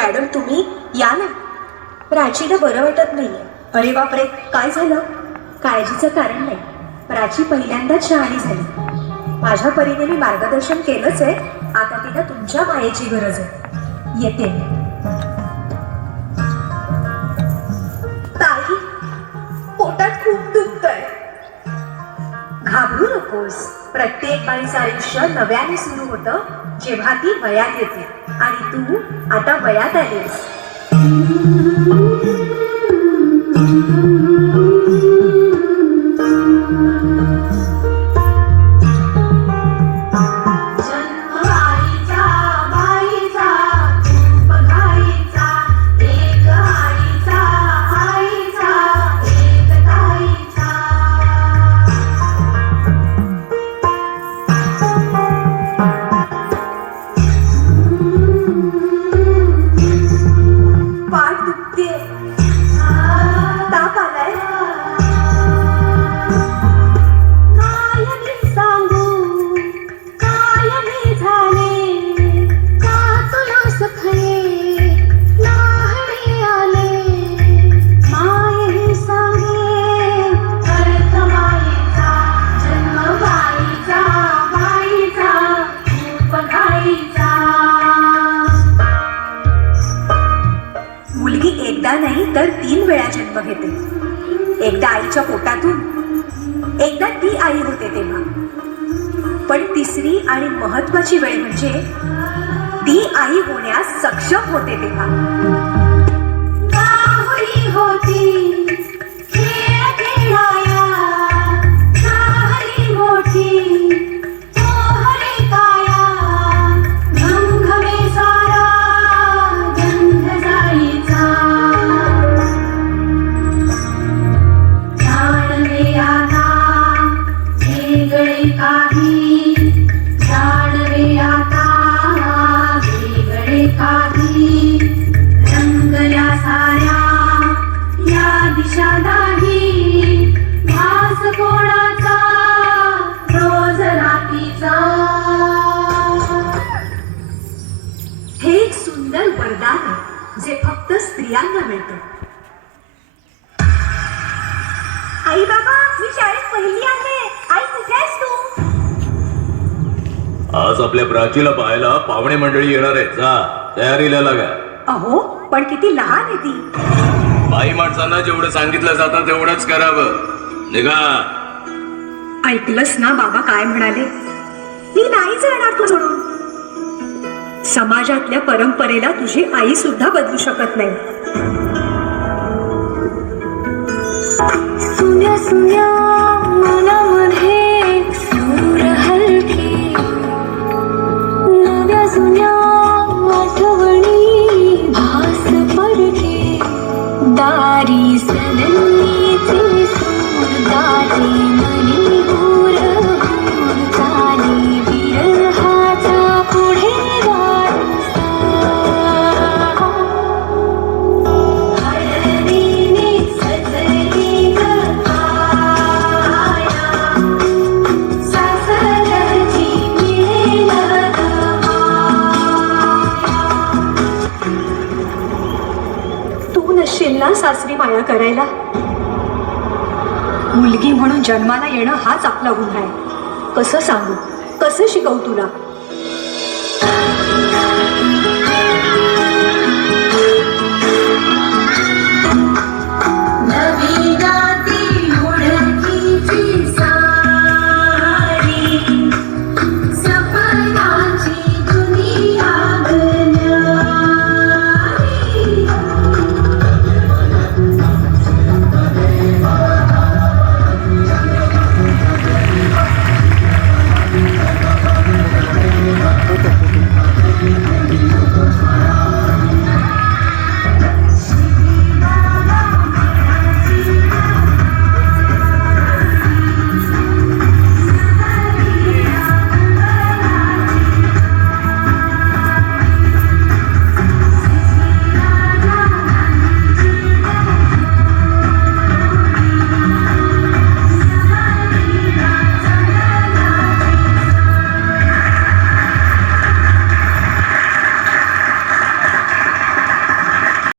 Madam तुम्ही या ना. प्राचीला बरं वाटत नाहीये. अरे बापरे, काय झालं? काळजीचं कारण नाही. प्राची पहिल्यांदाच शहाणी झाली. माझ्या परीने मी मार्गदर्शन केलंच आहे. आता तिला तुमच्या मायेची गरज आहे. येते मी. ताई, पोटात खूप दुखतंय. घाबरू नकोस. प्रत्येक बाईचं आयुष्य नव्याने सुरू होतं जेव्हा ती वयात येते. आणि तू आता वयात आलीस. मुलगी एकदा नाही तर 3 वेळा जन्म घेते. एकदा आईच्या पोटातून, एकदा ती आई होते तेव्हा. पण तिसरी आणि महत्वाची वेळ म्हणजे ती आई होण्यास सक्षम होते तेव्हा. हे एक सुंदर वरदान आहे जे फक्त स्त्रियांना मिळते. आई बाबा, मी शाळेत पहिली आले. आई, कुठे आहेस तू? आज आपल्या प्राचीला पाहायला पाहुणे मंडळी येणार आहेत. जा, तयारीला लागा. अहो, पण किती लहान आहे ती. बाई माणसांना जेवढं सांगितलं जातं तेवढंच करावं. निघा. ऐकलंस ना बाबा काय म्हणाले? मी नाही जाणार तू म्हणून. समाजातल्या परंपरेला तुझी आई सुद्धा बदलू शकत नाही. सुन्या सुन्या मनामध्ये सूर हलके, नव्या जुन्या आठवणी भास पडके. दारी सननीचे सूर दाटे मनी हूर हूर चाली विरहाचा पुढे वारसा. हळदीने सजली सासरची मिळेल तू नसशील ना सासरी माया करायला. मुलगी म्हणून जन्माला येणं हाच आपला गुन्हा आहे. कसं सांगू, कसं शिकवू तुला?